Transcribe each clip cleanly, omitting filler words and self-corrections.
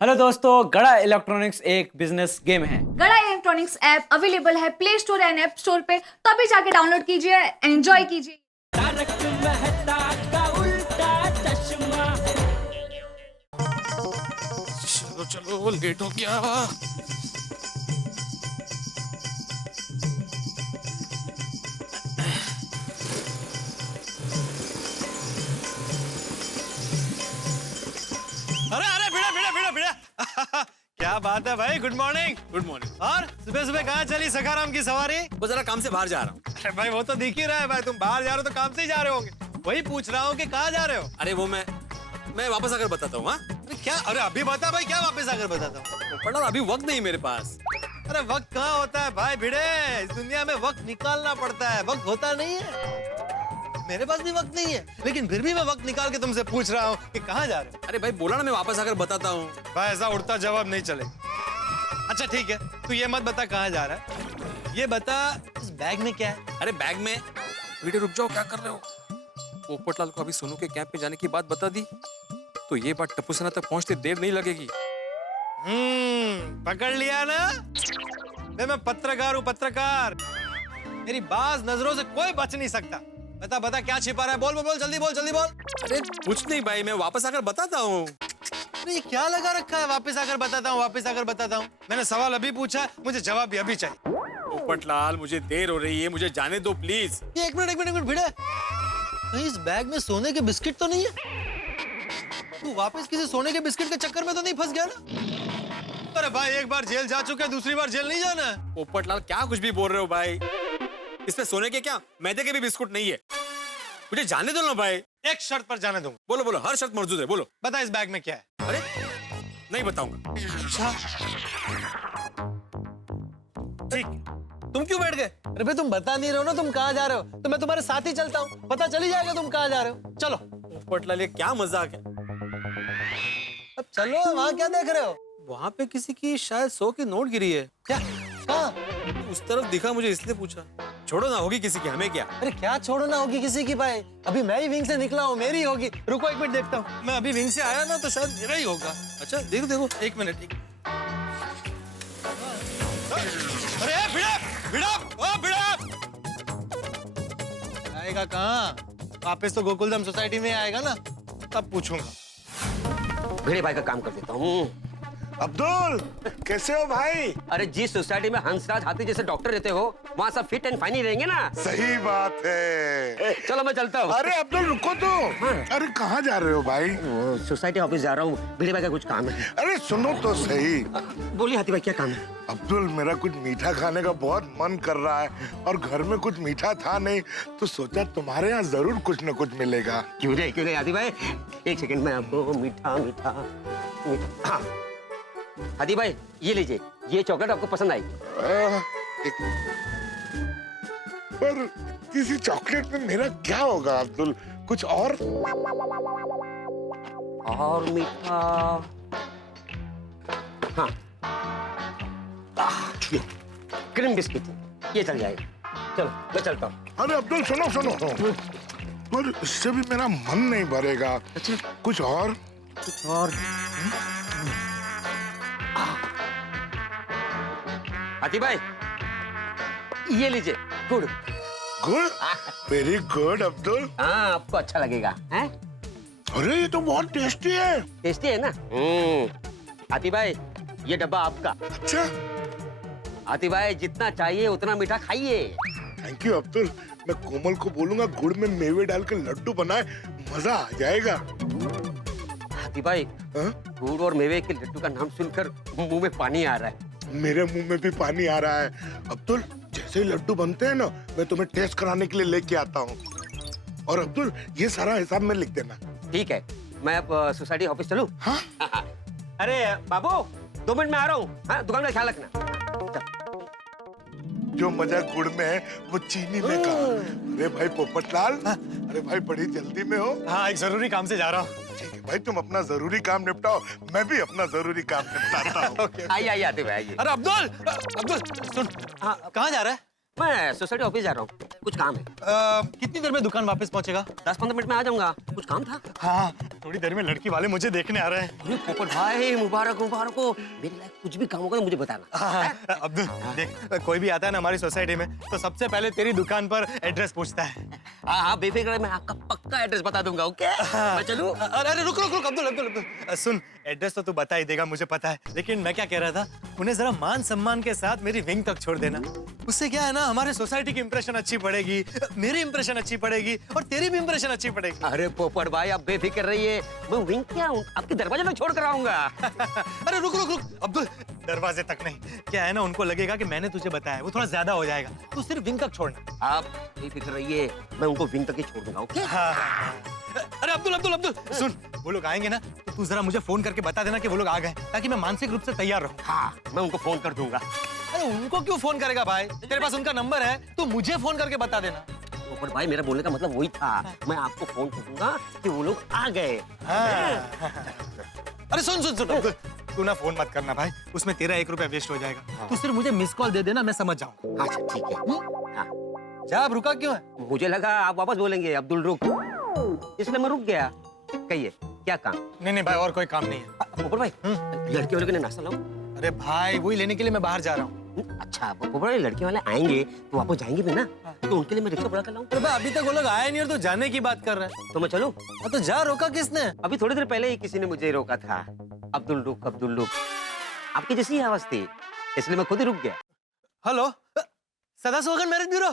Hello दोस्तों, गड़ा electronics एक बिजनेस गेम है। गड़ा इलेक्ट्रॉनिक्स ऐप अवेलेबल है play store and app store पे, तो अभी जाके डाउनलोड कीजिए, एंजॉय कीजिए। तारक मेहता का उल्टा चश्मा। चलो चलो लेट हो गया। अरे अरे भिड़ा भिड़ा भिड़ा भिड़ा क्या बात है भाई। Good morning. Good morning. और सुबह सुबह कहाँ चली सखाराम की सवारी? वो जरा काम से बाहर जा रहा हूँ। अरे भाई वो तो दिख ही रहा है भाई, तुम बाहर जा रहे हो तो काम से ही जा रहे होगे। वही पूछ रहा हूँ कि कहाँ जा रहे हो। अरे वो मैं वापस आकर बताता हूँ। हाँ अरे क्या, अरे अभी बता भाई, क्या वापस आकर बताता हूँ। पढ़ा, अभी वक्त नहीं मेरे पास। अरे वक्त कहाँ होता है भाई भिड़े, इस दुनिया में वक्त निकालना पड़ता है, वक्त होता नहीं है। मेरे पास भी वक्त नहीं है, लेकिन फिर भी मैं वक्त निकाल के तुमसे पूछ रहा हूँ कि कहाँ जा रहे हो। अरे भाई बोला ना मैं वापस आकर बताता हूँ। भाई ऐसा उड़ता जवाब नहीं चले। अच्छा ठीक है, तू ये मत बता कहाँ जा रहा है, ये बता इस बैग में क्या है। अरे बैग में। बेटे रुक जाओ, क्या कर रहे हो? पोपटलाल को अभी सोनू के कैंप में जाने की बात बता दी तो ये बात टप्पू सेना तक पहुंचते देर नहीं लगेगी। पकड़ लिया ना। मैं पत्रकार हूँ, पत्रकार। मेरी बाज नजरों से कोई बच नहीं सकता। बता बता क्या छिपा रहा है, बोल बोल बोल, जल्दी बोल जल्दी बोल। अरे कुछ नहीं भाई, मैं वापस आकर बताता हूँ। अरे ये क्या लगा रखा है, वापस आकर बताता हूँ, वापस आकर बताता हूँ। मैंने सवाल अभी पूछा, मुझे जवाब भी अभी चाहिए। पोपटलाल मुझे देर हो रही है, मुझे जाने दो प्लीज। ये एक मिनट भिड़े, कहीं इस बैग में सोने के बिस्किट तो नहीं है? तू वापस किसी सोने के बिस्किट के चक्कर में तो नहीं फंस गया ना? अरे भाई एक बार जेल जा चुका है, दूसरी बार जेल नहीं जाना है। पोपटलाल क्या कुछ भी बोल रहे हो भाई? इसमें सोने के क्या मैदे के भी बिस्कुट नहीं है। मुझे जाने दो ना भाई। एक शर्त पर जाने दूंगा। बोलो बोलो, हर शर्त मौजूद है, बोलो। बता इस बैग में क्या है। अरे नहीं बताऊंगा। अच्छा ठीक, तुम क्यों बैठ गए? अरे भाई तुम बता नहीं रहे हो ना तुम कहाँ जा रहे हो, तो मैं तुम्हारे साथ ही चलता हूँ, पता चल ही जाएगा तुम कहाँ जा रहे हो। चलो। पोपटलाल ये क्या मजाक है? अब चलो, वहाँ क्या देख रहे हो? वहाँ पे किसी की शायद 100 की नोट गिरी है। क्या? कहाँ? उस तरफ दिखा, मुझे इसलिए पूछा। छोड़ो ना, होगी किसी की, हमें क्या। अरे क्या छोड़ो ना होगी किसी की भाई, अभी मैं ही विंग से निकला हूँ, मेरी होगी। रुको एक मिनट देखता हूँ, मैं अभी विंग से आया ना तो शायद मेरा ही होगा। अच्छा देखो देखो, एक मिनट। अरे भिड़ा भिड़ा ओ भिड़ा, आएगा कहाँ? वापस तो गोकुलधाम सोसाइटी में आएगा ना, तब पूछूंगा। भिड़े भाई का काम कर देता हूँ। अब्दुल कैसे हो भाई? अरे जिस सोसाइटी में हंसराज हाथी जैसे डॉक्टर रहते हो, वहाँ सब फिट एंड फाइन ही रहेंगे ना। सही बात है। चलो मैं चलता हूँ। अरे अब्दुल रुको तो। अरे कहाँ जा रहे हो भाई? वो सोसाइटी ऑफिस जा रहा हूँ, भिड़े भाई का कुछ काम है। अरे सुनो तो सही। बोलिए हाथी भाई, क्या काम है? अब्दुल मेरा कुछ मीठा खाने का बहुत मन कर रहा है और घर में कुछ मीठा था नहीं, तो सोचा तुम्हारे यहाँ जरूर कुछ न कुछ मिलेगा। क्यों नहीं हाथी भाई, एक सेकंड में आपको मीठा मीठा मीठा। हाँ हाथी भाई ये लीजिए, ये चॉकलेट आपको पसंद आई। पर किसी चॉकलेट में मेरा क्या होगा अब्दुल, कुछ और मीठा। हाँ क्रीम बिस्किट, ये चल जाएगा। चलो मैं चलता हूँ। अरे अब्दुल सुनो सुनो, पर इससे भी मेरा मन नहीं भरेगा। अच्छा कुछ और? कुछ और? हाथी भाई ये लीजिए, गुड़। Good, very good Abdul. हाँ आपको अच्छा लगेगा हैं? अरे ये तो बहुत टेस्टी है। टेस्टी है ना? हाथी भाई ये डब्बा आपका। अच्छा हाथी भाई जितना चाहिए उतना मीठा खाइए। थैंक यू अब्दुल, मैं कोमल को बोलूंगा गुड़ में मेवे डालकर लड्डू बनाए, मजा आ जाएगा। हाथी भाई हाँ? गुड़ और मेवे के लड्डू का नाम सुनकर मुंह में पानी आ रहा है। मेरे मुंह में भी पानी आ रहा है। अब्दुल जैसे ही लड्डू बनते हैं ना, मैं तुम्हें टेस्ट कराने के लिए लेके आता हूँ। और अब्दुल ये सारा हिसाब में लिख देना। ठीक है, मैं अब सोसाइटी ऑफिस चलूं? हाँ? अरे बाबू 2 मिनट में आ रहा हूँ। हाँ दुकान का ख्याल रखना। जो मजा गुड़ में है वो चीनी में कहाँ? अरे भाई पोपटलाल, अरे भाई बड़ी जल्दी में हो? हाँ एक जरूरी काम से जा रहा हूँ। ठीक है भाई, तुम अपना जरूरी काम निपटाओ, मैं भी अपना जरूरी काम निपटाता हूँ। आइए आइए आइए। अरे अब्दुल अब्दुल सुन, हाँ कहाँ जा रहा है? मैं सोसाइटी ऑफिस जा रहा हूँ, कुछ काम है। कितनी देर में दुकान वापस पहुंचेगा? 10-15 मिनट में आ जाऊंगा, कुछ काम था। हाँ थोड़ी देर में लड़की वाले मुझे देखने आ रहे हैं। अरे पोपट भाई मुबारक मुबारक हो। मेरे लायक कुछ भी काम होगा तो मुझे बताना। हाँ, अब्दुल देख, कोई भी आता है ना हमारी सोसाइटी में तो सबसे पहले तेरी दुकान पर एड्रेस पूछता है। हाँ हाँ बेफिक्र है, मैं आपका पक्का एड्रेस बता दूंगा। ओके मैं चलूं? अरे अरे रुक रुक रुक अब्दुल अब्दुल अब्दुल सुन, एड्रेस तो तू बता ही देगा मुझे पता है, लेकिन मैं क्या कह रहा था, उन्हें जरा मान सम्मान के साथ मेरी विंग तक छोड़ देना। उससे क्या है ना, हमारे सोसाइटी की इंप्रेशन अच्छी पड़ेगी, मेरी इंप्रेशन अच्छी पड़ेगी और तेरी भी इंप्रेशन अच्छी पड़ेगी। अरे पोपट भाई आप बेफिक्र रहिए, मैं विंग क्या हूँ, आपके दरवाजे तक छोड़ कर आऊंगा। अरे रुक रुक रुक अब्दुल, दरवाजे तक नहीं, क्या है ना उनको लगेगा कि मैंने तुझे बताया, वो थोड़ा ज्यादा हो जाएगा, तू सिर्फ विंग तक छोड़ना। आप बेफिक्र रहिए, मैं उनको विंग तक ही छोड़ दूंगा। ओके हाँ। अरे अब्दुल अब्दुल अब्दुल सुन, वो लोग आएंगे ना तो तू जरा मुझे फोन करके बता देना कि वो लोग आ गए, ताकि मैं मानसिक रूप से तैयार रहूं। हाँ मैं उनको फोन कर दूंगा। अरे उनको क्यों फोन करेगा भाई, तेरे पास उनका नंबर है, तू मुझे फोन करके बता देना। पोपट भाई मेरा बोलने का मतलब वही था, मैं आपको फोन कर दूंगा कि वो लोग आ गए। हाँ। अरे सुन सुन सुन अब्दुल, तू ना फोन मत करना भाई, उसमें तेरा 1 रुपया वेस्ट हो जाएगा। तू सिर्फ मुझे मिस कॉल दे देना, मैं समझ जाऊंगा। अच्छा ठीक है। हाँ। जा, अब रुका क्यों है? मुझे लगा आप वापस बोलेंगे अब्दुल रुक, इसलिए मैं रुक गया। कहिए क्या काम? नहीं नहीं भाई, और कोई काम नहीं है। पोपट भाई लड़के वाले के लिए नाश्ता लाऊं? अरे भाई वही लेने के लिए मैं बाहर जा रहा हूँ। अच्छा पोपट भाई लड़के वाले आएंगे तो वापस जाएंगे भी ना, तो उनके लिए मैं रिक्शा बुला कर लाऊं? अरे भाई अभी तक वो लोग आए नहीं और तू जाने की बात कर रहा है। तो मैं चलूं? हाँ, तो जा, रोका किसने? अभी थोड़ी देर पहले ही किसी ने मुझे रोका था, अब्दुल रुक अब्दुल रुक। आपकी जैसी ही आवाज थी, इसलिए मैं खुद ही रुक गया। हेलो, सदा सुहागन मैरिज ब्यूरो।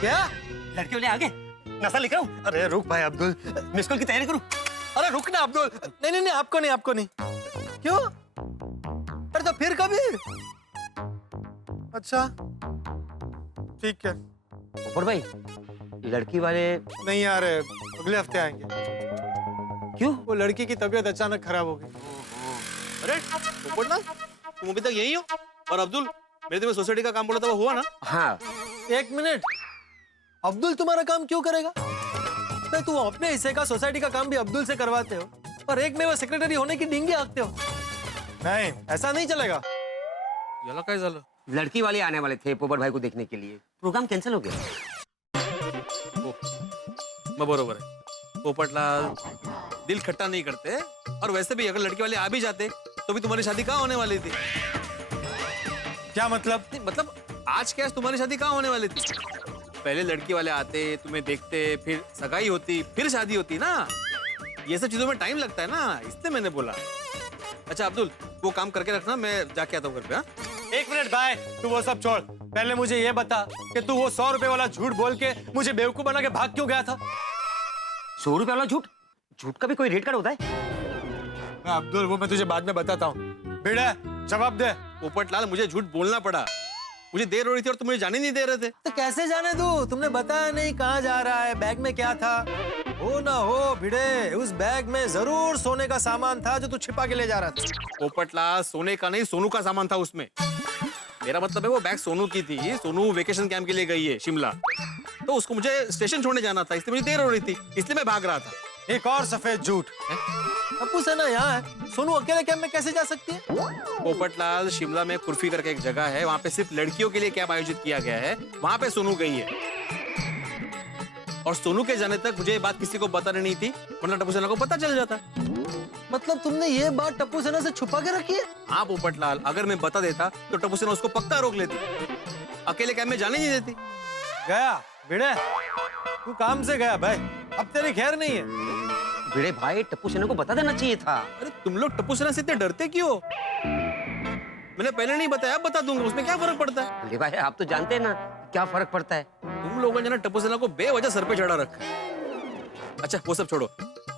क्या लड़के वाले आ गए, नाश्ता लेकर आऊं? अरे रुक भाई अब्दुल, मिस कॉल की तैयारी करूं? अरे रुक ना अब्दुल। नहीं नहीं नहीं, आपको नहीं, आपको नहीं। क्यों? अरे तो फिर कभी? अच्छा ठीक है। पोपट भाई लड़की वाले नहीं यार, अगले हफ्ते आएंगे। क्यों? वो लड़की की तबीयत अचानक खराब हो गई। अरे पोपट ना, तुम अभी तक यही हो? और अब्दुल, मैंने तुम्हें सोसाइटी का काम बोला था, वो हुआ ना? हाँ 1 मिनट, अब्दुल तुम्हारा काम क्यों करेगा? तो तुम अपने हिस्से का सोसाइटी का काम भी अब्दुल से करवाते हो और एक में वो सेक्रेटरी होने की डींगे हाँकते हो। नहीं, ऐसा नहीं चलेगा। याला काय झालं? लड़की वाले आने वाले थे पोपट भाई को देखने के लिए, प्रोग्राम कैंसिल हो गया। मैं बरोबर है, पोपटलाल दिल खट्टा नहीं करते, और वैसे भी अगर लड़के वाले आ भी जाते तो भी तुम्हारी शादी कहाँ होने वाली थी? क्या मतलब? नहीं, मतलब आज क्या तुम्हारी शादी कहाँ होने वाली थी? पहले लड़की वाले आते, तुम्हें देखते, फिर सगाई होती, फिर शादी होती ना। ये सब चीजों में टाइम लगता है ना, इसलिए मैंने बोला। अच्छा अब्दुल, वो काम करके रखना, मैं जाके आता हूँ घर पे। हाँ 1 मिनट भाई, तू वो सब छोड़, पहले मुझे ये बता कि तू वो 100 रुपए वाला झूठ बोल के मुझे बेवकूफ बना के भाग क्यों गया था? 100 रुपए वाला झूठ? झूठ का भी कोई रेट कार्ड होता है? अब्दुल वो मैं तुझे बाद में बताता हूँ, भिड़ा जवाब दे। पोपटलाल मुझे झूठ बोलना पड़ा, मुझे देर हो रही थी और तुम मुझे जाने नहीं दे रहे थे। तो कैसे जाने दूं? तुमने बताया नहीं कहाँ जा रहा है, बैग में क्या था। हो ना हो भिड़े, उस बैग में जरूर सोने का सामान था जो तू छिपा के ले जा रहा था। पोपटलाल सोने का नहीं, सोनू का सामान था उसमें। मेरा मतलब है वो बैग सोनू की थी, सोनू वेकेशन कैंप के लिए गई है शिमला, तो उसको मुझे स्टेशन छोड़ने जाना था, इसलिए मुझे देर हो रही थी, इसलिए मैं भाग रहा था। एक और सफेद झूठ, अपू सेना यहाँ है, सोनू अकेले कैंप में कैसे जा सकती है? पोपटलाल शिमला में कुर्फी करके एक जगह है, वहां पे सिर्फ लड़कियों के लिए कैंप आयोजित किया गया है, वहां पे सोनू गई है। और सोनू के जाने तक मुझे ये बात किसी को बतानी नहीं थी, वरना टप्पू सेना को पता चल जाता। मतलब तुमने ये बात टप्पू सेना से छुपा के रखी है? हाँ पोपटलाल, अगर मैं बता देता तो टप्पू सेना उसको पक्का रोक लेती, अकेले कैंप में जाने नहीं देती। गया भिड़े, तू काम से गया भाई, अब तेरी खैर नहीं है। भिड़े भाई टप्पू सेना को बता देना चाहिए था। अरे तुम लोग टप्पू सेना से इतने डरते क्यों? मैंने पहले नहीं बताया, अब बता दूंगा, उसमें क्या फर्क पड़ता है? अरे भाई आप तो जानते हैं ना क्या फर्क पड़ता है। तुम लोगों ने ना टप्पू सेना को बेवजह सर पे चढ़ा रखा है। अच्छा वो सब छोड़ो,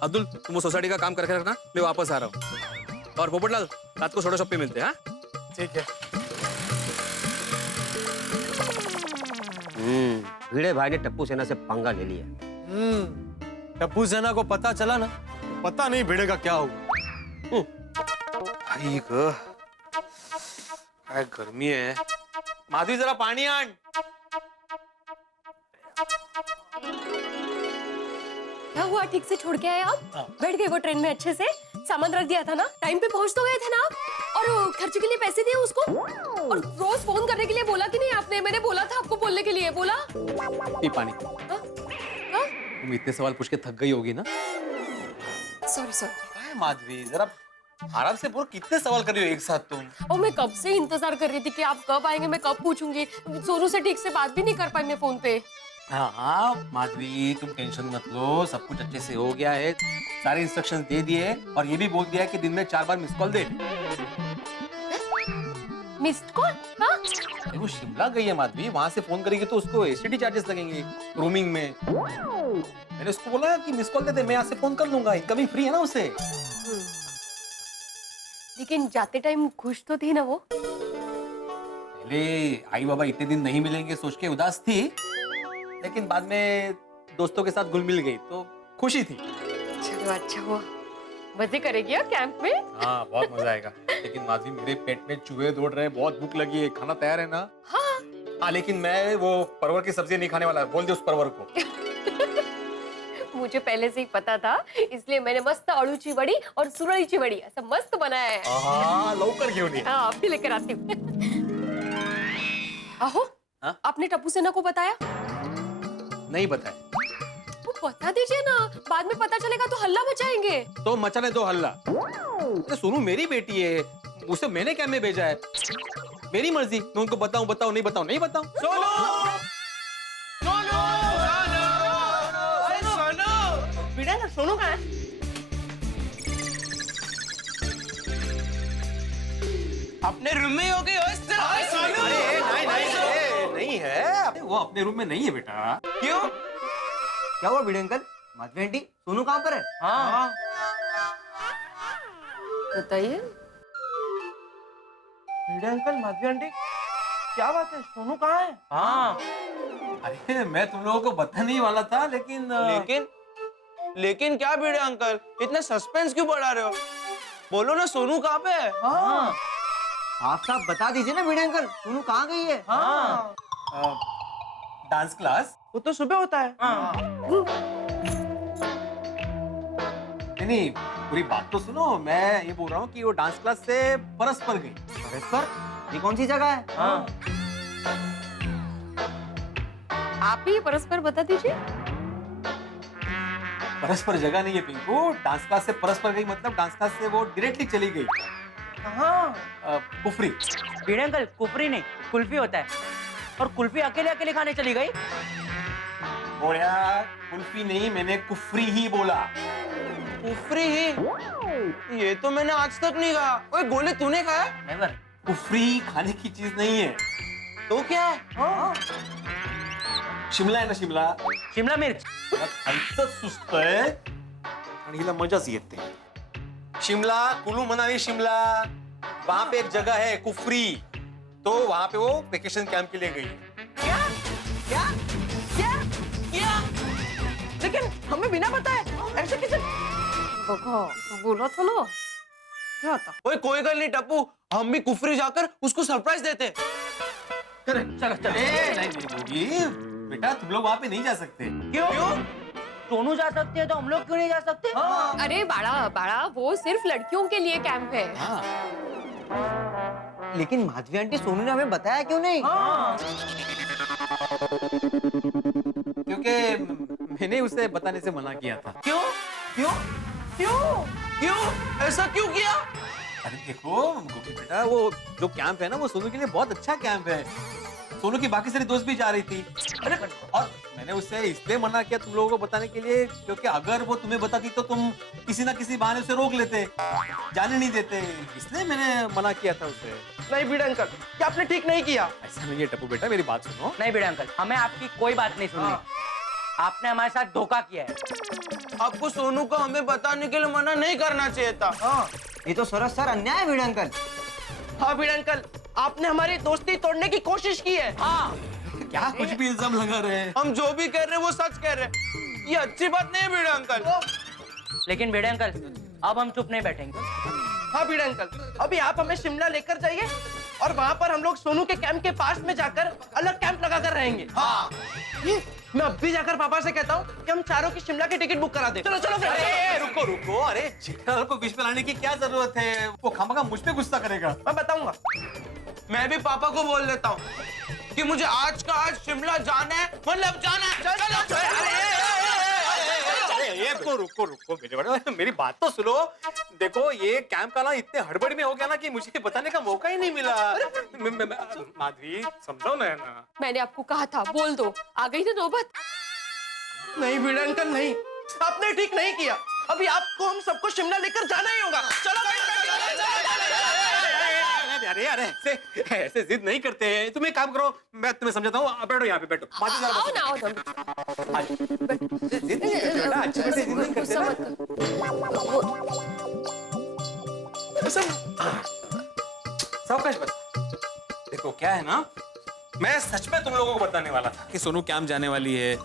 अब्दुल तुम वो सोसाइटी का काम करके रखना, मैं वापस आ रहा हूँ। और पोपटलाल रात को सोडा शॉप पे मिलते हैं। हाँ ठीक है। भिड़े भाई ने टप्पू सेना से पंगा ले लिया। टप्पू सेना को पता चला ना, पता नहीं भिड़े का क्या हुआ। भाई ग काय गर्मी है। माधवी जरा पानी आण। क्या हुआ, ठीक से छोड़ के आए आप? बैठ गए वो ट्रेन में अच्छे से? सामान रख दिया था ना, टाइम पे पहुंच तो गए थे ना आप? और खर्च के लिए पैसे दिए उसको? और रोज फोन करने के लिए बोला कि नहीं आपने? मैंने बोला था आपको बोलने के लिए, बोला? पी पानी। हाँ? हाँ? तुम इतने सवाल पूछ के थक गई होगी ना, सॉरी सॉरी। क्या है माधवी, जरा आराम से बोल, कितने सवाल कर रही हो एक साथ तुम? और मैं कब से इंतजार कर रही थी कि आप कब आएंगे, मैं कब पूछूंगी। सोनू से ठीक से बात भी नहीं कर पाई मैं फोन पे। हाँ हाँ माधवी, तुम टेंशन मत लो, सब कुछ अच्छे से हो गया है। सारे इंस्ट्रक्शंस दे दिए और ये भी बोल दिया है कि दिन में 4 बार मिस कॉल दे। Missed call? हाँ? अरे वो शिमला गई है माधवी, वहां से फोन करेगी तो उसको एसटीडी चार्जेस लगेंगे रोमिंग में। मैंने उसको बोला कि मिस कॉल दे दे, मैं यहाँ से फोन कर लूंगा, इनकमिंग फ्री है ना उसे। लेकिन जाते टाइम खुश तो थी ना वो? पहले आई बाबा इतने दिन नहीं मिलेंगे सोच के उदास थी, लेकिन बाद में दोस्तों के साथ घुल मिल गई तो खुशी थी। चलो अच्छा हुआ। मजे करेगी यार कैंप में? हाँ बहुत मजा आएगा। लेकिन माधवी मेरे पेट में चूहे दौड़ रहे हैं, बहुत भूख लगी है, खाना तैयार है ना? हाँ लेकिन मैं वो परवर की सब्जी नहीं खाने वाला, बोल दे उस परवर को। मुझे पहले से ही पता था, इसलिए मैंने मस्त अळूची वड़ी और सुरळीची वड़ी ऐसा मस्त बनाया है। हाँ लौकर क्यों नहीं? हाँ अभी लेकर आती हूँ। आहो, हाँ? आपने टप्पू सेना को बताया? नहीं बताया। वो बता दीजिए ना, बाद में पता चलेगा तो हल्ला मचाएंगे। तो मचाने दो हल्ला। अरे सोनू मेरी बेटी है, उसे मैंने क्या में भेजा है, मेरी मर्जी, मैं उनको बताऊं बताऊं नहीं बताऊं नहीं बताऊं। सोनू कहाँ है? अपने रूम में ही हो गई हो इस तरह? अरे नहीं है, वो अपने रूम में नहीं है बेटा। क्यों? क्या हुआ भिड़े अंकल? माधवी आंटी, सोनू कहाँ पर है? हाँ बताइए। भिड़े अंकल, माधवी आंटी, क्या बात है? सोनू कहाँ है? हाँ अरे मैं तुम लोगों को बताने ही वाला था, लेकिन क्या भिड़े अंकल, इतना सस्पेंस क्यों बढ़ा रहे हो? बोलो ना, सोनू कहाँ पे है? हाँ आप साहब बता दीजिए ना भिड़े अंकल, सोनू कहाँ गई है? हाँ डांस क्लास। वो तो सुबह होता है। नहीं पूरी बात तो सुनो, मैं ये बोल रहा हूँ कि वो डांस क्लास से परस्पर गई। परस्पर? ये कौन सी जगह है? हाँ आप ही परस्पर बता दीजिए। परस्पर जगह नहीं है पिंकू, डांस क्लास से परस्पर गई मतलब डांस क्लास से वो डायरेक्टली चली गई कुफरी। भिड़े अंकल, कुफरी नहीं कुल्फी होता है, और कुल्फी अकेले अकेले खाने चली गई। बोलिया कुल्फी नहीं, मैंने कुफरी ही बोला। कुफरी ही? ये तो मैंने आज तक नहीं कहा। ओए गोले तूने खाया? नेवर। कुफरी खाने की चीज नहीं है। तो क्या है? शिमला है ना, शिमला शिमला मिर्च। खायचं सुस्त आहे आणि हिला मजाच येते। शिमला, कुल्लू मनाली शिमला, वहां पे एक जगह है कुफरी, तो वहां पे वो वेकेशन कैंप के लिए गई। क्या? क्या? क्या? क्या? लेकिन हमें बिना बताए ऐसे कैसे? बोला था ना, क्या था? ओए कोई गल नहीं टप्पू, हम भी कुफरी जाकर उसको सरप्राइज देते। चलो नहीं होगी बेटा, तुम लोग वहां पे नहीं जा सकते। क्यों? सोनू जा सकते हैं तो हम लोग क्यों नहीं जा सकते? अरे बाड़ा वो सिर्फ लड़कियों के लिए कैंप है। हाँ। लेकिन माधवी आंटी, सोनू ने हमें बताया क्यों नहीं? क्योंकि मैंने उसे बताने से मना किया था। क्यों? क्यों? क्यों? क्यों? ऐसा क्यों किया? अरे देखो गोपी बेटा, वो जो कैंप है ना वो सोनू के लिए बहुत अच्छा कैंप है। सोनू की बाकी सारी दोस्त भी जा रही थी। अरे और मैंने उससे इसलिए मना किया तुम लोगों को बताने के लिए, क्योंकि अगर वो तुम्हें बताती तो तुम किसी ना किसी बहाने उसे रोक लेते, जाने नहीं देते, इसलिए मैंने मना किया था उसे। नहीं भिड़े अंकल, क्या आपने ठीक नहीं किया? ऐसा नहीं है टप्पू बेटा, मेरी बात सुनो। नहीं भिड़े अंकल, हमें आपकी कोई बात नहीं सुननी। आपने हमारे साथ धोखा किया है। आपको सोनू को हमें बताने के लिए मना नहीं करना चाहिए था। ये तो सरासर अन्याय है भिड़े अंकल। हाँ भिड़े अंकल, आपने हमारी दोस्ती तोड़ने की कोशिश की है। हाँ क्या कुछ भी इल्जाम लगा रहे हैं? हम जो भी कह रहे हैं वो सच कह रहे हैं। ये अच्छी बात नहीं है भिड़े अंकल। लेकिन भिड़े अंकल, अब हम चुप नहीं बैठेंगे। हाँ भिड़े अंकल, अभी आप हमें शिमला लेकर जाइए और वहाँ पर हम लोग सोनू के कैंप के पास में जाकर अलग कैंप लगाकर रहेंगे। हाँ मैं अब भी जाकर पापा से कहता हूँ कि हम चारों की शिमला की टिकट बुक करा दे। चलो चलो। अरे रुको, अरे जेठालाल को बीच में लाने की क्या जरूरत है? वो खामखा मुझ पे गुस्सा करेगा। मैं बताऊंगा, मैं भी पापा को बोल देता हूँ कि मुझे आज का आज शिमला जाना है, मतलब जाना है। चलो। रुको रुको रुको मेरे बड़े, मेरी बात तो सुनो। देखो ये कैंप का ना इतने हड़बड़ी में हो गया ना कि मुझे बताने का मौका ही नहीं मिला। माधवी समझो ना। मैंने आपको कहा था बोल दो, आ गई ना नौबत। नहीं भिड़े अंकल नहीं, आपने ठीक नहीं किया। अभी आपको हम सबको शिमला लेकर जाना ही होगा। चलो अरे अरे ऐसे जिद नहीं करते हैं। तुम एक काम करो, मैं तुम्हें समझाता हूँ। बैठो यहाँ पे बैठो। आओ ना, आओ ना। जिद नहीं करते बेटा, अच्छे से जिद नहीं करते गुस्सा ना। मत करो। सावकाश बस। देखो क्या है ना, मैं सच में तुम लोगों को बताने वाला था कि सोनू कैंप जाने वाली है,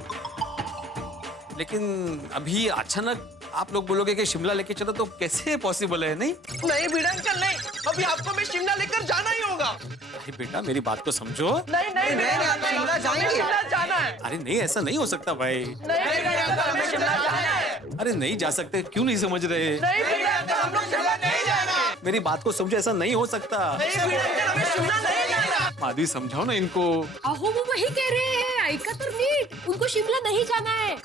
लेकिन अभी अचानक आप लोग बोलोगे कि शिमला लेके चलो तो कैसे पॉसिबल है? नहीं नहीं भिड़े अंकल नहीं, अभी आपको हमें शिमला लेकर जाना ही होगा। अरे बेटा मेरी बात को समझो। नहीं नहीं शिमला जाना है। अरे नहीं ऐसा नहीं हो सकता भाई। नहीं भिड़े अंकल हमें शिमला जाना है। अरे नहीं जा सकते, क्यों नहीं समझ रहे? नहीं भिड़े अंकल हम लोग शिमला नहीं जाना। मेरी बात को समझो, ऐसा नहीं हो सकता। नहीं भिड़े अंकल हमें शिमला नहीं जाना। माधवी समझाओ ना इनको। अहो वो वही कह रहे हैं, ऐका तर नीट, उनको शिमला नहीं जाना है।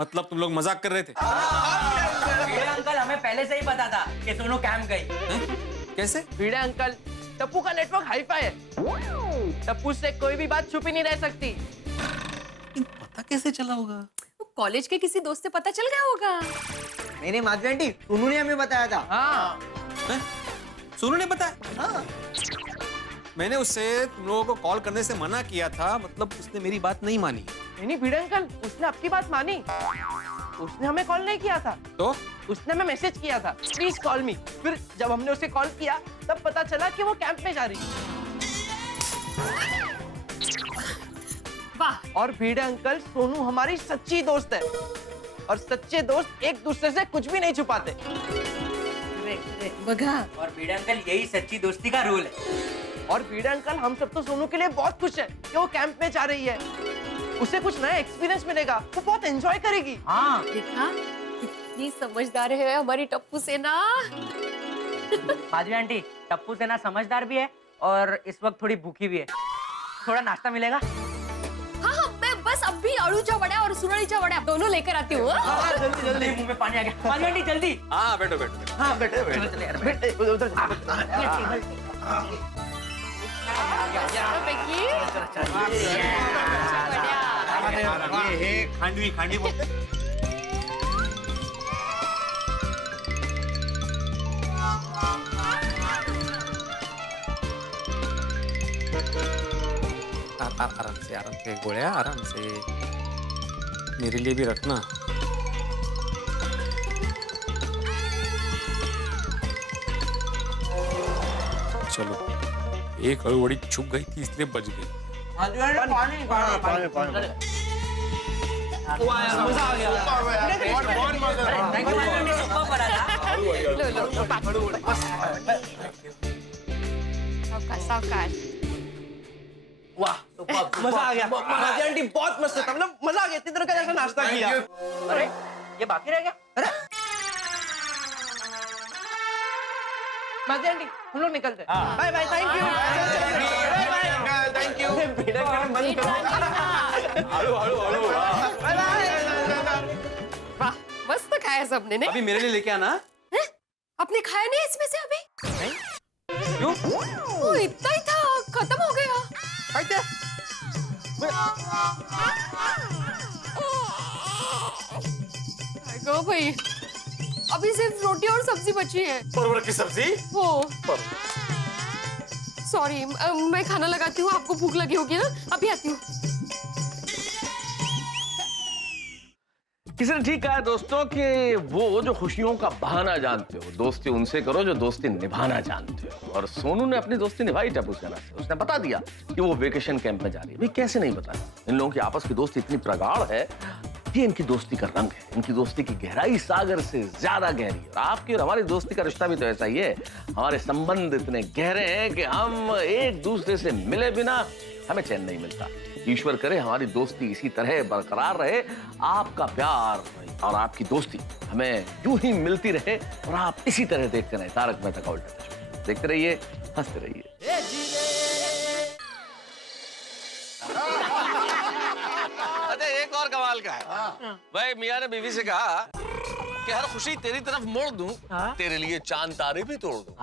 मतलब तुम लोग मजाक कर रहे थे? भिड़े अंकल हमें पहले से ही पता था कि सोनू कैंप गई। हैं? कैसे? भिड़े अंकल, टप्पू का नेटवर्क हाईफाई है। टप्पू से कोई भी बात छुपी नहीं रह सकती। पता कैसे चला होगा? कॉलेज के किसी दोस्त से पता चल गया होगा। नहीं माधवी आंटी, सोनू ने हमें बताया था। हाँ हैं? सोनू ने बताया? हाँ। मैंने उससे तुम लोगों को कॉल करने से मना किया था, मतलब उसने मेरी बात नहीं मानी। नहीं भिड़े अंकल, उसने आपकी बात मानी। उसने हमें कॉल नहीं किया था, तो उसने हमें मैसेज किया था, प्लीज कॉल मी। फिर जब हमने उसे कॉल किया तब पता चला कि वो कैंप में जा रही है। वाह। और भिड़े अंकल, सोनू हमारी सच्ची दोस्त है और सच्चे दोस्त एक दूसरे से कुछ भी नहीं छुपाते। बघा। और भिड़े अंकल यही सच्ची दोस्ती का रूल है। और भिड़े अंकल, हम सब तो सोनू के लिए बहुत खुश है कि वो कैंप में जा रही है। उसे कुछ नया एक्सपीरियंस मिलेगा, वो बहुत एंजॉय करेगी। हाँ देखा कितनी समझदार है हमारी टप्पू सेना। माधवी आंटी, टप्पू सेना समझदार भी है और इस वक्त थोड़ी भूखी भी है। थोड़ा नाश्ता मिलेगा? हाँ हाँ, मैं बस अभी आलूचा वड़ा और सुरळीचा वड़ा दोनों लेकर आती हूँ। हाँ? जल्दी जल्दी, मुंह में पानी आ गया। माधवी आंटी जल्दी। हाँ बैठो बैठो। हाँ बेटे बेटे उधर ये है खांडवी, खांडवी बोलते हैं। आराम से गोळ्या, आराम से। मेरे लिए भी रखना। चलो, एक हड़बड़ी छुप गई थी इसलिए बच गई। मजा आ गया। Thank you Madhavi aunty, super बना था। सावकाश। वाह मजा आ गया। माधवी आंटी बहुत मस्त था, मतलब मजा आ गया। इतनी तरह का जैसा नाश्ता किया। अरे ये बाकी रह गया। अरे माधवी आंटी, हम लोग निकलते हैं। Bye bye, thank you. Bye bye, thank you. भिड़े अंकल बंद करो। हळू हळू हळू। Bye bye. वाह, मस्त खाया सबने ने। अभी मेरे लिए लेके आना। हैं? आपने खाया नहीं इसमें से अभी? क्यों? ओ, इतना ही था, खत्म हो गया। गो भाई, अभी सिर्फ रोटी और सब्जी बची है। परवल की सब्जी? हो। सॉरी, मैं खाना लगाती हूँ, आपको भूख लगी होगी ना, अभी आती हूँ। किसी ने ठीक कहा दोस्तों कि वो जो खुशियों का बहाना जानते हो, दोस्ती उनसे करो जो दोस्ती निभाना जानते हो। और सोनू ने अपनी दोस्ती निभाई टप्पू सेना से। उसने बता दिया कि वो वेकेशन कैंप में जा रही है। भाई कैसे नहीं बताया? इन लोगों की आपस की दोस्ती इतनी प्रगाढ़ है, ये इनकी दोस्ती का रंग है। इनकी दोस्ती की गहराई सागर से ज्यादा गहरी है। और आपकी और हमारी दोस्ती का रिश्ता भी तो ऐसा ही है। हमारे संबंध इतने गहरे हैं कि हम एक दूसरे से मिले बिना हमें चैन नहीं मिलता। ईश्वर करे हमारी दोस्ती इसी तरह बरकरार रहे। आपका प्यार और आपकी दोस्ती हमें यूं ही मिलती रहे और आप इसी तरह देखते रहे तारक मेहता का उल्टा चश्मा। देखते रहिए, हंसते रहिए। अरे एक और भाई मियाँ ने बीवी से कहा कि हर खुशी तेरी तरफ मोड़ दूं, तेरे लिए चांद तारे भी तोड़ दूं।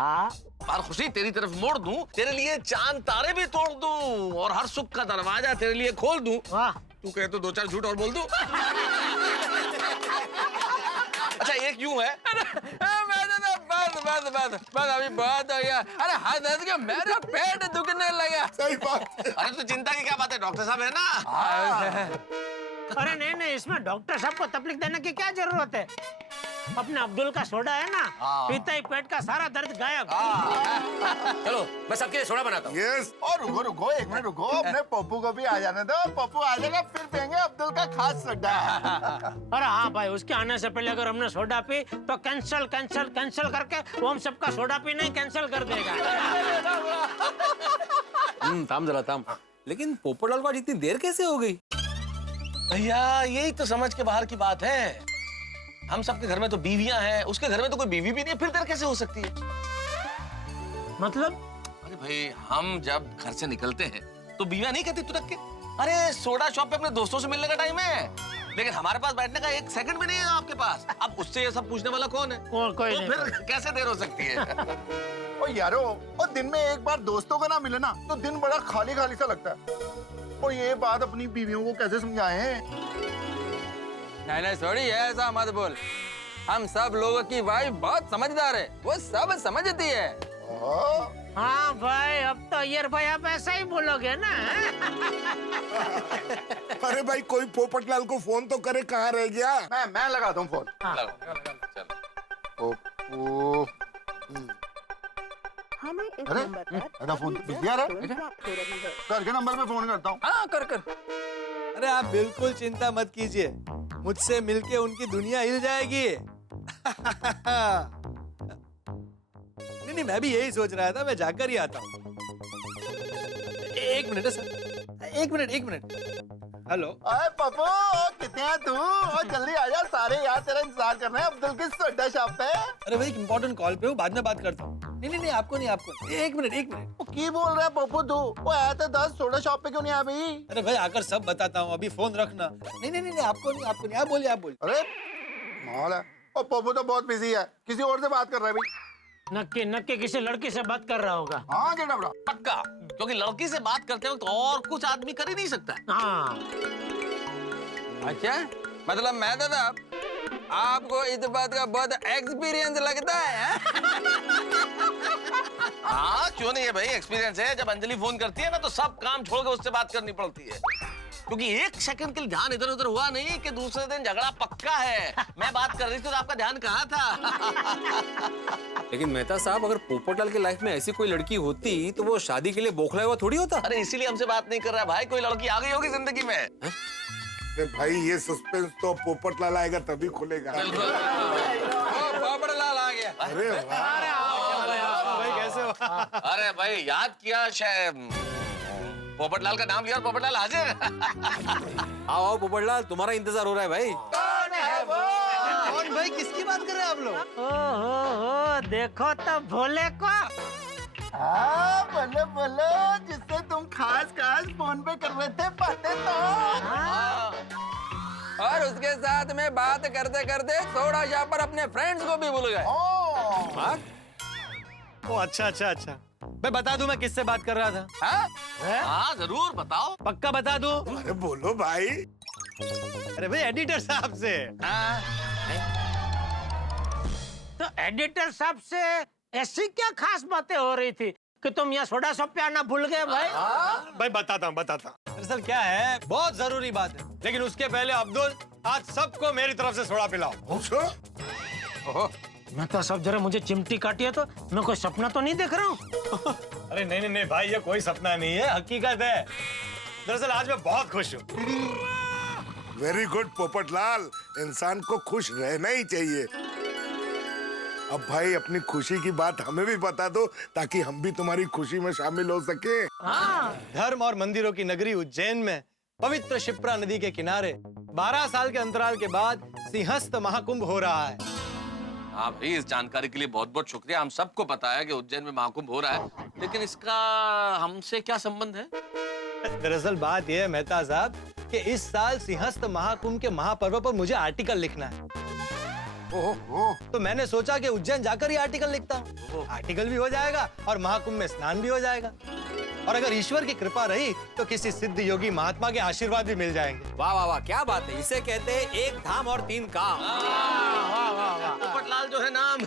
हर खुशी तेरी तरफ मोड़ दूं, तेरे लिए चांद तारे भी तोड़ दूं, और हर सुख का दरवाजा तेरे लिए खोल दूं। तू कहे तो 2-4 झूठ और बोल दूं। अच्छा एक यूं है, बस अभी बहुत हो गया। अरे हद के मेरा पेट दुखने लगा। सही बात। अरे तो चिंता की क्या बात है, डॉक्टर साहब है ना। अरे नहीं, इसमें डॉक्टर साहब को तकलीफ देने की क्या जरूरत है? अपने अब्दुल का सोडा है ना, पीते ही पेट का सारा दर्द गायब। चलो मैं सबके लिए सोडा बनाता हूँ। यस। और रुको 1 मिनट रुको, अपने पप्पू को भी आ जाने दो। पप्पू आ जाएगा फिर पियेंगे अब्दुल का खास सोडा। अरे हाँ भाई, उसके आने से पहले अगर हमने सोडा पी तो कैंसल करके वो हम सबका सोडा पी नहीं कैंसिल कर देगा। थाम जरा थाम। लेकिन पोपटलाल को आज इतनी देर कैसे हो गई? भैया यही तो समझ के बाहर की बात है। हम सबके घर में तो बीवियां हैं, उसके घर में तो कोई बीवी भी नहीं है, फिर देर कैसे हो सकती है? मतलब? अरे भाई हम जब घर से निकलते हैं तो बीवियां नहीं कहती तुरक के, अरे सोडा शॉप पे अपने दोस्तों से मिलने का टाइम है, लेकिन हमारे पास बैठने का 1 सेकंड भी नहीं है आपके पास। अब उससे ये सब पूछने वाला कौन है? कोई तो नहीं। फिर कैसे देर हो सकती है? ओ यारो, और दिन में एक बार दोस्तों का ना मिले ना तो दिन बड़ा खाली खाली सा लगता है। और ये बात अपनी बीवियों को कैसे समझाएं? नहीं सॉरी, ऐसा मत बोल। हम सब लोगों की वाइफ बहुत समझदार है, वो सब समझती है। हाँ भाई, अब तो यार भाई आप ऐसा ही बोलोगे ना। अरे भाई कोई पोपटलाल को फोन तो करे, कहाँ रह गया? मैं लगाता हूँ फोन। पप्पू। अरे फोन बिजी आ रहा है। घर के नंबर पे फोन करता हूँ। हाँ कर। अरे आप बिल्कुल चिंता मत कीजिए, मुझसे मिलके उनकी दुनिया हिल जाएगी। नहीं मैं भी यही सोच रहा था, मैं जाकर ही आता हूँ। 1 मिनट सर, 1 मिनट। हेलो। अरे पप्पू, कितने हैं तू? और जल्दी आ जा, सारे यार तेरा इंतजार कर रहे हैं अब्दुल की सोडा शॉप पे। अरे भाई इम्पोर्टेंट कॉल पे हूँ, बाद में बात करता हूँ। नहीं आपको नहीं। 1 मिनट। वो की बोल रहा है पप्पू तू? वो आया था 10 सोडा शॉप पे क्यों नहीं आया भाई? अरे भाई आकर सब बताता हूँ, अभी फोन रखना। नहीं आपको नहीं। आप बोलिए। अरे माल है। और पप्पू तो बहुत बिजी है, किसी और से बात कर रहा है भाई। नक्की किसी लड़की से बात कर रहा होगा। हाँ क्या डबरा? पक्का, क्योंकि लड़की से बात करते हो तो और कुछ आदमी कर ही नहीं सकता। हाँ। अच्छा मतलब मैं दादा आपको इस बात का बहुत एक्सपीरियंस लगता है? हाँ क्यों नहीं है भाई, एक्सपीरियंस है। जब अंजलि फोन करती है ना तो सब काम छोड़ के उससे बात करनी पड़ती है, क्योंकि 1 सेकंड के लिए ध्यान इधर उधर हुआ नहीं कि दूसरे दिन झगड़ा पक्का है। मैं बात कर रही थी तो आपका ध्यान कहाँ था? लेकिन मेहता साहब, अगर पोपटलाल की लाइफ में ऐसी कोई लड़की होती तो वो शादी के लिए बौखला हुआ थोड़ी होता। अरे इसीलिए हमसे बात नहीं कर रहा भाई, कोई लड़की आ गई होगी जिंदगी में। भाई ये सस्पेंस तो पोपटलाल आएगा तभी खुलेगा। पोपटलाल आ गया। अरे भाई कैसे हो? अरे भाई याद किया, शायद पोपटलाल का नाम लिया और पोपटलाल हाजिर। आओ पोपटलाल, तुम्हारा इंतजार हो रहा है भाई। कौन भाई, किसकी बात कर रहे हैं आप लोग? ओ देखो तो भोले को। हाँ बोलो जिससे तुम खास फोन पे कर रहे थे बातें तो। और उसके साथ में बात करते करते थोड़ा यहाँ पर अपने फ्रेंड्स को भी भूल गए। ओ अच्छा। मैं बता दूं मैं किससे बात कर रहा था? हाँ जरूर बताओ। पक्का बता दूं? अरे बोलो भाई। अरे भाई एडिटर साहब से। तो एडिटर साहब से ऐसी क्या खास बातें हो रही थी कि तुम यहाँ सोडा शॉप पे आना भूल गए भाई? भाई बताता हूँ। दरअसल क्या है, बहुत जरूरी बात है, लेकिन उसके पहले अब्दुल आज सबको मेरी तरफ से सोडा पिलाओ। मैं तो सब जरा मुझे चिमटी काटी है तो मैं कोई सपना तो नहीं देख रहा हूँ। अरे नहीं भाई, ये कोई सपना नहीं है, हकीकत है। दरअसल आज मैं बहुत खुश हूँ। वेरी गुड पोपटलाल, इंसान को खुश रहना ही चाहिए। अब भाई अपनी खुशी की बात हमें भी बता दो ताकि हम भी तुम्हारी खुशी में शामिल हो सके। धर्म और मंदिरों की नगरी उज्जैन में पवित्र शिप्रा नदी के किनारे 12 साल के अंतराल के बाद सिंहस्थ महाकुंभ हो रहा है। हाँ भाई, इस जानकारी के लिए बहुत बहुत शुक्रिया। हम सबको पता है कि उज्जैन में महाकुंभ हो रहा है, लेकिन इसका हमसे क्या संबंध है? दरअसल बात यह है मेहता साहब कि कि इस साल सिंहस्थ महाकुंभ के महापर्व पर मुझे आर्टिकल लिखना है। तो मैंने सोचा कि उज्जैन जाकर ही आर्टिकल लिखता हूँ। आर्टिकल भी हो जाएगा और महाकुंभ में स्नान भी हो जाएगा। और अगर ईश्वर की कृपा रही तो किसी सिद्ध योगी महात्मा के आशीर्वाद भी मिल जाएंगे। वाह वाह वाह, क्या बात है। इसे कहते हैं एक धाम और 3 काम। पोपटलाल जो है नाम।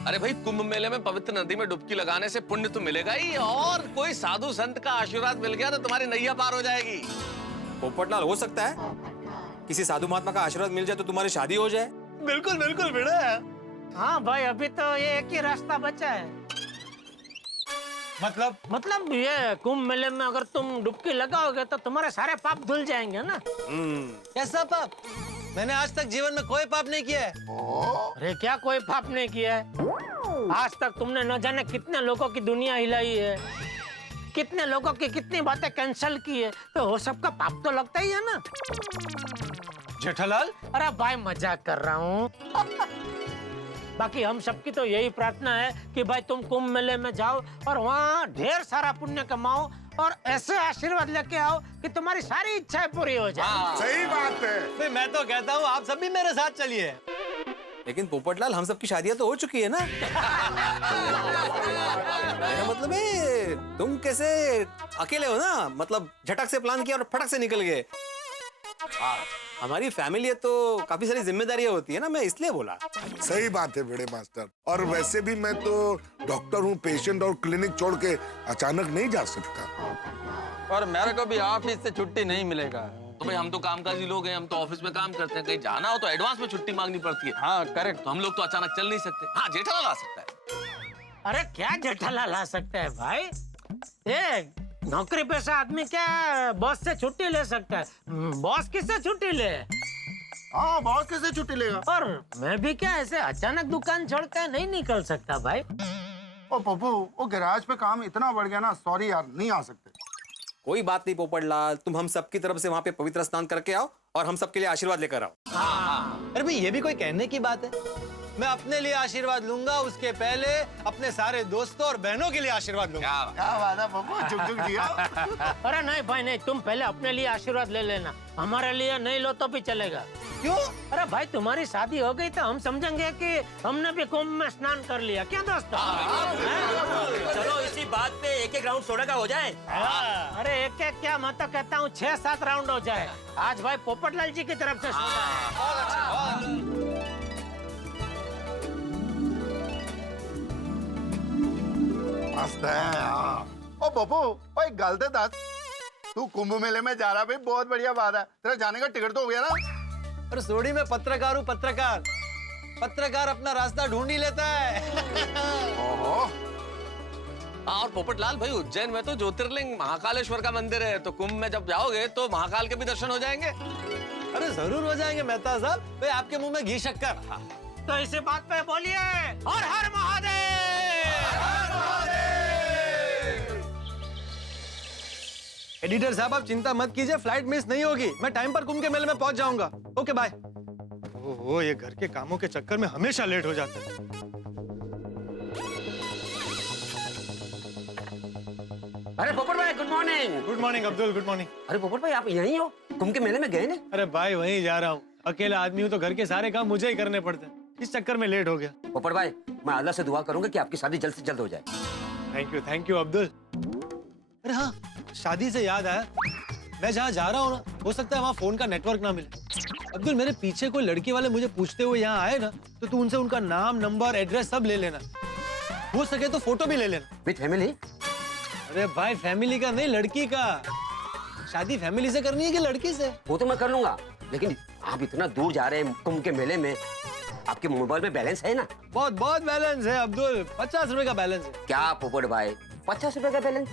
अरे भाई, कुंभ मेले में पवित्र नदी में डुबकी लगाने से पुण्य तो मिलेगा ही, और कोई साधु संत का आशीर्वाद मिल गया तो तुम्हारी नैया पार हो जाएगी। पोपटलाल, हो सकता है किसी साधु महात्मा का आशीर्वाद मिल जाए तो तुम्हारी शादी हो जाए। बिल्कुल बिल्कुल बेटा। हाँ भाई, अभी तो ये एक ही रास्ता बचा है। मतलब ये कुंभ मेले में अगर तुम डुबकी लगाओगे तो तुम्हारे सारे पाप धुल जाएंगे ना। कैसा पाप? मैंने आज तक जीवन में कोई पाप नहीं किया है। अरे क्या कोई पाप नहीं किया है? आज तक तुमने न जाने कितने लोगों की दुनिया हिलाई है, कितने लोगों की कितनी बातें कैंसिल की है, तो वो सबका पाप तो लगता ही है ना। जेठालाल, अरे भाई मजाक कर रहा हूँ। बाकी हम सबकी तो यही प्रार्थना है कि भाई तुम कुंभ मेले में जाओ और वहाँ ढेर सारा पुण्य कमाओ और ऐसे आशीर्वाद लेके आओ कि तुम्हारी सारी इच्छाएं पूरी हो जाए। सही बात है। भाई मैं तो कहता हूँ आप सब भी मेरे साथ चलिए। लेकिन पोपटलाल, हम सबकी शादियां तो हो चुकी है ना। मेरा मतलब है तुम कैसे अकेले हो ना, मतलब झटक से प्लान किया और फटक से निकल गए। हमारी फैमिली है तो काफी सारी जिम्मेदारियां होती है ना, मैं इसलिए बोला। सही बात है बड़े मास्टर। और वैसे भी मैं तो डॉक्टर हूँ, पेशेंट और क्लिनिक छोड़ के अचानक नहीं जा सकता। और मेरे को भी ऑफिस से छुट्टी नहीं मिलेगा। तो भाई हम तो कामकाजी लोग हैं, हम तो ऑफिस में काम करते हैं, कहीं जाना हो तो एडवांस में छुट्टी मांगनी पड़ती है। हाँ करेक्ट। तो हम लोग तो अचानक चल नहीं सकते। हाँ, जेठालाल आ सकता है। अरे क्या जेठालाल आ सकता है भाई? ये नौकरी पेशा आदमी क्या बॉस से छुट्टी ले सकता है? बॉस किससे छुट्टी ले? हाँ, बॉस कैसे छुट्टी लेगा? और मैं भी क्या ऐसे अचानक दुकान छोड़कर नहीं निकल सकता भाई। ओ पप्पू, वो गैराज पे काम इतना बढ़ गया ना, सॉरी यार, नहीं आ सकते। कोई बात नहीं पोपटलाल, तुम हम सबकी तरफ से वहाँ पे पवित्र स्नान करके आओ और हम सबके लिए आशीर्वाद लेकर आओ। अरे भाई, ये भी कोई कहने की बात है? मैं अपने लिए आशीर्वाद लूंगा, उसके पहले अपने सारे दोस्तों और बहनों के लिए आशीर्वाद लूंगा। क्या बात है पप्पू, झुक झुक दिया। अरे नहीं भाई नहीं, तुम पहले अपने लिए आशीर्वाद ले लेना, हमारे लिए नहीं लो तो भी चलेगा। क्यों? अरे भाई, तुम्हारी शादी हो गई तो हम समझेंगे कि हमने भी कुंभ में स्नान कर लिया। क्या दोस्तों? चलो इसी बात पे एक राउंड सोडा का हो जाए। अरे एक क्या, मैं तो कहता हूँ 6-7 राउंड हो जाए। आज भाई पोपटलाल जी की तरफ से सोडा है। मस्त है। हाँ। ओ पप्पू, ओए गलत दस, तू कुंभ मेले में जा रहा भाई, बहुत बढ़िया बात है। तेरा जाने का टिकट तो हो गया ना? अरे सोडी में पत्रकार हूँ, पत्रकार। पत्रकार अपना रास्ता ढूंढ ही लेता है। और पोपटलाल भाई, उज्जैन में तो ज्योतिर्लिंग महाकालेश्वर का मंदिर है, तो कुंभ में जब जाओगे तो महाकाल के भी दर्शन हो जाएंगे। अरे जरूर हो जाएंगे मेहता साहब। भाई आपके मुंह में घी शक्कर। तो इसी बात पे बोलिए, हर हर महादेव। एडिटर साहब, आप चिंता मत कीजिए, फ्लाइट मिस नहीं होगी। मैं टाइम पर कुंभ के मेले में पहुंच जाऊंगा। Okay bye. ओहो, ये घर के कामों के चक्कर में हमेशा लेट हो जाता है। अरे पोपट भाई, good morning. Good morning Abdul, good morning. अरे पोपट भाई, आप यहीं हो? कुंभ के मेले में गए ना? अरे भाई, वहीं जा रहा हूँ। अकेला आदमी हूँ तो घर के सारे काम मुझे ही करने पड़ते हैं, इस चक्कर में लेट हो गया। पोपट भाई, मैं अल्लाह से दुआ करूंगा कि आपकी शादी जल्द से जल्द हो जाए। Thank you Abdul. अरे हाँ, शादी से याद आया, मैं जहाँ जा रहा हूँ ना, हो सकता है वहाँ फोन का नेटवर्क ना मिले। अब्दुल, मेरे पीछे कोई लड़की वाले मुझे पूछते हुए यहाँ आए ना, तो तू उनसे उनका नाम, नंबर, एड्रेस सब ले लेना। हो सके तो फोटो भी ले लेना। With family? अरे भाई, फैमिली का नहीं, लड़की का। शादी फैमिली से करनी है कि लड़की से? वो तो मैं कर लूंगा, लेकिन आप इतना दूर जा रहे हैं कुंभ के मेले में, आपके मोबाइल में बैलेंस है ना? बहुत बैलेंस है अब्दुल, 50 रुपए का बैलेंस है। क्या पोपट भाई, 50 रुपए का बैलेंस?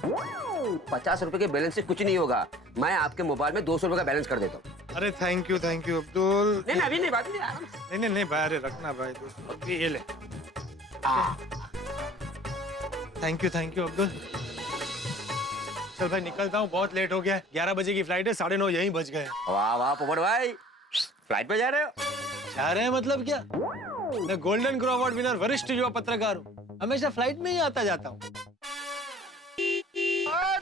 50 रुपए के बैलेंस से कुछ नहीं होगा। मैं आपके मोबाइल में 200 रुपए का बैलेंस कर देता हूँ। अरे थैंक यू अब्दुल। नहीं अभी नहीं, बात नहीं, आराम से। नहीं भाई, अरे रखना भाई, 200 ये ले। Thank you Abdul. चल भाई, निकलता हूँ, बहुत लेट हो गया है। 11 बजे की फ्लाइट है, 9:30 यहीं बज गए। वाह वाह पोपट भाई, फ्लाइट पे जा रहे हो? जा रहे हैं मतलब क्या? मैं गोल्डन ग्रो अवार्ड विनर वरिष्ठ युवा पत्रकार हूँ, हमेशा फ्लाइट में ही आता जाता हूँ।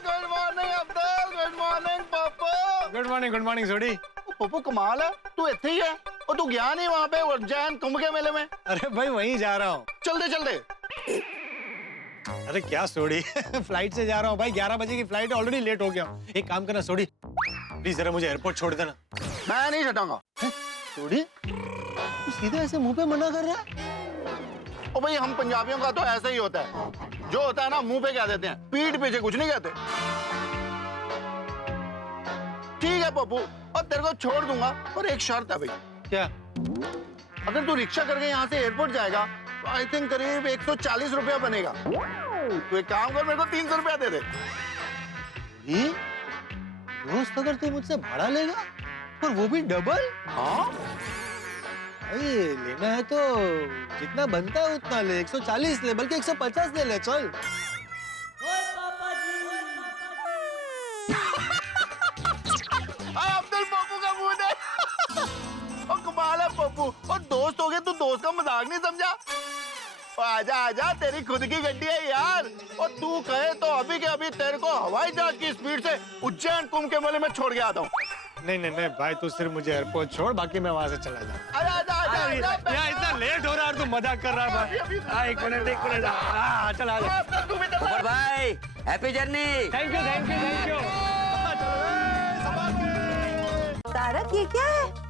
Good morning Abdul, good morning Pappu. Good morning Sodhi. Pappu कमाल है, तू इतने ही है और तू गया नहीं वहाँ पे उज्जैन कुंभ के मेले में? अरे भाई वहीं जा रहा हूँ। चल दे। अरे क्या सोडी फ्लाइट से जा रहा हूँ भाई, 11 बजे की फ्लाइट है, ऑलरेडी लेट हो गया हूँ। एक काम करना सोडी, प्लीज जरा मुझे एयरपोर्ट छोड़ देना। मैं नहीं छटाऊंगा। सोडी तू सीधे ऐसे मुंह पे मना कर रहा है? ओ भाई, हम पंजाबियों का तो ऐसा ही होता है, जो होता है ना मुंह पे कह देते हैं, पीठ पीछे कुछ नहीं कहते। ठीक है पप्पू, और तेरे को छोड़ दूंगा, पर एक शर्त है भाई। क्या? अगर तू रिक्शा करके यहाँ से एयरपोर्ट जाएगा तो आई थिंक करीब 140 रुपया बनेगा। तू एक काम कर, मेरे को 300 रुपया दे दे। ये दोस्त अगर तू मुझसे भाड़ा लेगा और वो भी डबल? हाँ भाई लेना है तो जितना बनता है उतना ले, 140 ले, बल्कि 150 ले ले, चल। अब्दुल पप्पू का मुंह दे। और कमाल है पप्पू, और दोस्त हो गए, तू दोस्त का मजाक नहीं समझा? आजा आजा, तेरी खुद की गड्डी है यार, और तू कहे तो अभी के अभी तेरे को हवाई जहाज की स्पीड से उज्जैन कुंभ के मेले में छोड़ के आता हूँ। नहीं भाई, तू सिर्फ मुझे एयरपोर्ट छोड़, बाकी मैं वहां से चला जाऊँ। आजा यहाँ इतना लेट हो रहा है, तू मजाक कर रहा है भाई। एक मिनट चल आ जा। पोपट भाई, happy journey. Thank you. Tarak, ये क्या है?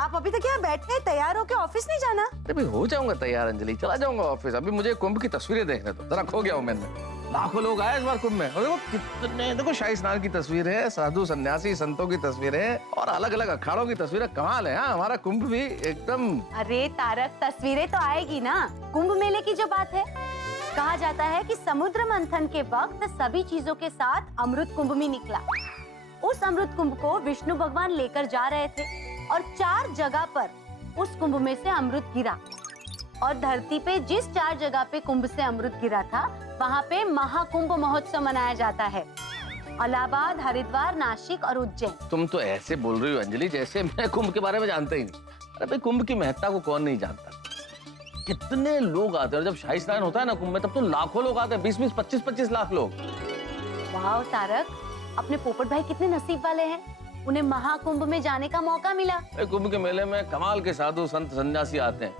आप अभी तक यहाँ बैठे हैं, तैयार होके ऑफिस नहीं जाना? अभी हो जाऊंगा तैयार अंजलि, चला जाऊंगा ऑफिस। अभी मुझे कुंभ की तस्वीरें देखने दो, जरा खो गया हूँ मैंने। लाखों लोग आए इस बार कुंभ में, और देखो कितने, देखो शाही स्नान की तस्वीर है, साधु सन्यासी संतों की तस्वीर है, और अलग अलग अखाड़ों की तस्वीरें। कमाल है। हाँ, हमारा कुंभ भी एकदम। अरे तारक, तस्वीरें तो आएगी ना। कुंभ मेले की जो बात है, कहा जाता है कि समुद्र मंथन के वक्त सभी चीजों के साथ अमृत कुंभ में निकला। उस अमृत कुंभ को विष्णु भगवान लेकर जा रहे थे, और 4 जगह पर उस कुंभ में से अमृत गिरा, और धरती पे जिस 4 जगह पे कुंभ से अमृत गिरा था, वहाँ पे महाकुंभ महोत्सव मनाया जाता है। इलाहाबाद, हरिद्वार, नासिक और उज्जैन। तुम तो ऐसे बोल रही हो अंजलि जैसे मैं कुंभ के बारे में जानता ही नहीं। अरे भाई, कुंभ की महत्ता को कौन नहीं जानता। कितने लोग आते हैं, और जब शाही स्नान होता है ना कुंभ में, तब तो लाखों लोग आते हैं, 20-20, 25-25 लाख लोग। वाह तारक, अपने पोपट भाई कितने नसीब वाले हैं, उन्हें महाकुंभ में जाने का मौका मिला। कुंभ के मेले में कमाल के साधु संत सन्यासी आते हैं।